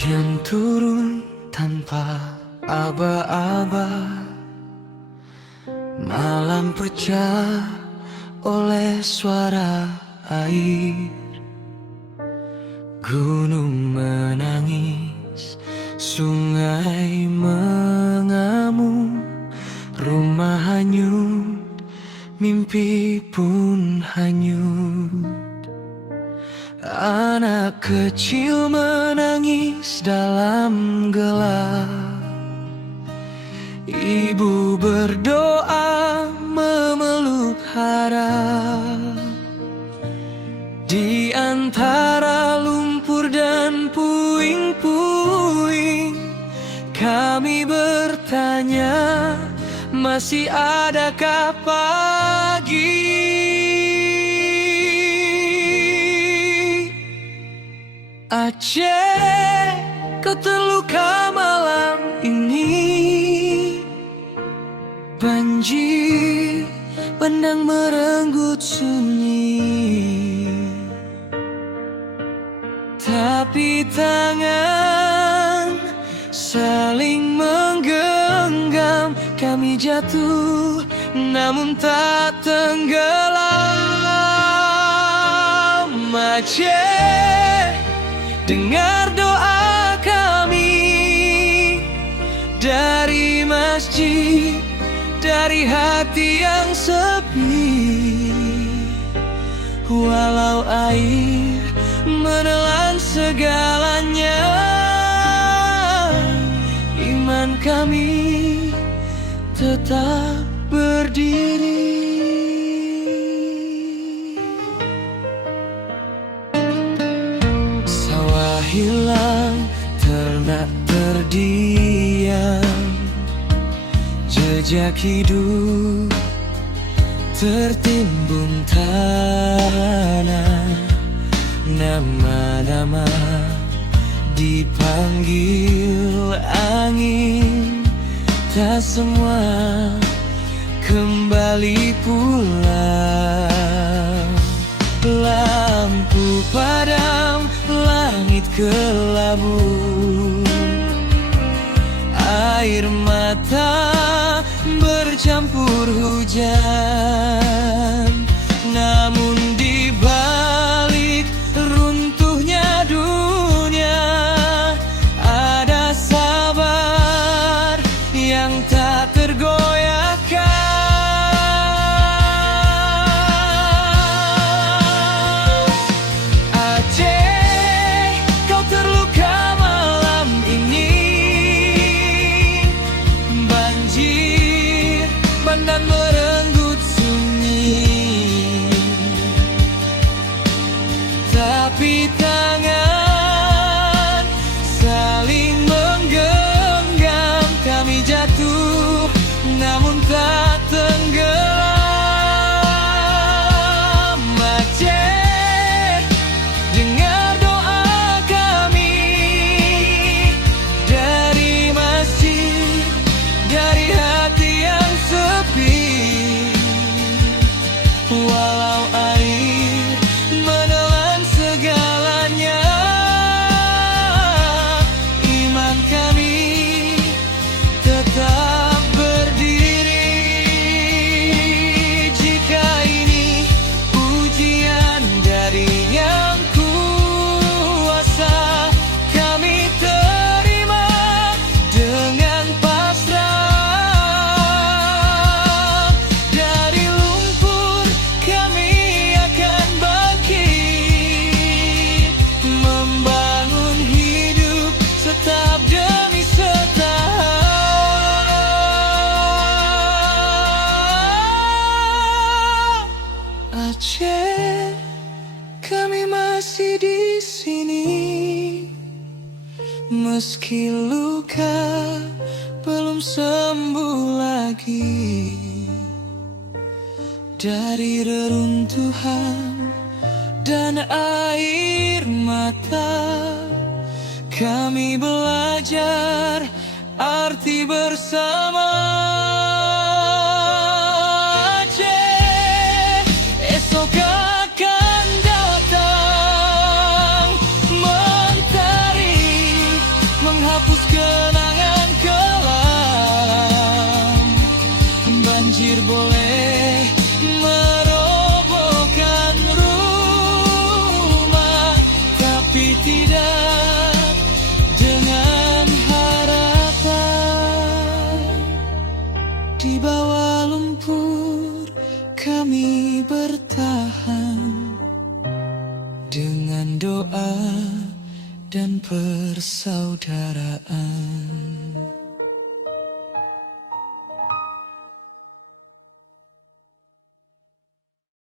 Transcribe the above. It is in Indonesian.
Hujan turun tanpa aba-aba, malam pecah oleh suara air. Gunung menangis, sungai mengamuk, rumah hanyut, mimpi pun hanyut. Anak kecil menangis dalam gelap, ibu berdoa memeluk harap. Di antara lumpur dan puing-puing, kami bertanya, masih adakah pagi? Aceh, kau terluka malam ini. Banjir pandang merenggut sunyi, tapi tangan saling menggenggam. Kami jatuh namun tak tenggelam. Aceh, dengar doa kami dari masjid, dari hati yang sepi. Walau air menelan segalanya, iman kami tetap berdiri. Sawah hilang, ternak terdiam, jejak hidup tertimbun tanah. Nama-nama dipanggil angin, tak semua kembali pulang. Lampu padam, langit kelabu, air mata bercampur hujan. Namun di balik runtuhnya dunia, ada sabar yang tak tergoyahkan. Aceh, kau terluka malam ini. Banjir pandang merenggut sunyi, tapi tangan saling menggenggam. Kami jatuh namun tak tenggelam. Aceh, dengar doa kami dari masjid, dari hati yang sepi. Walau air menelan segalanya, iman kami tetap berdiri. Jika ini ujian dari yang kuasa, kami terima dengan pasrah. Dari lumpur kami akan bangkit, membangun hidup setahap demi setahap. Aceh, kami masih di sini, meski luka belum sembuh lagi. Dari reruntuhan dan air mata, kami belajar arti bersama. Aceh, esok akan datang mentari kami bertahan dengan doa dan persaudaraan.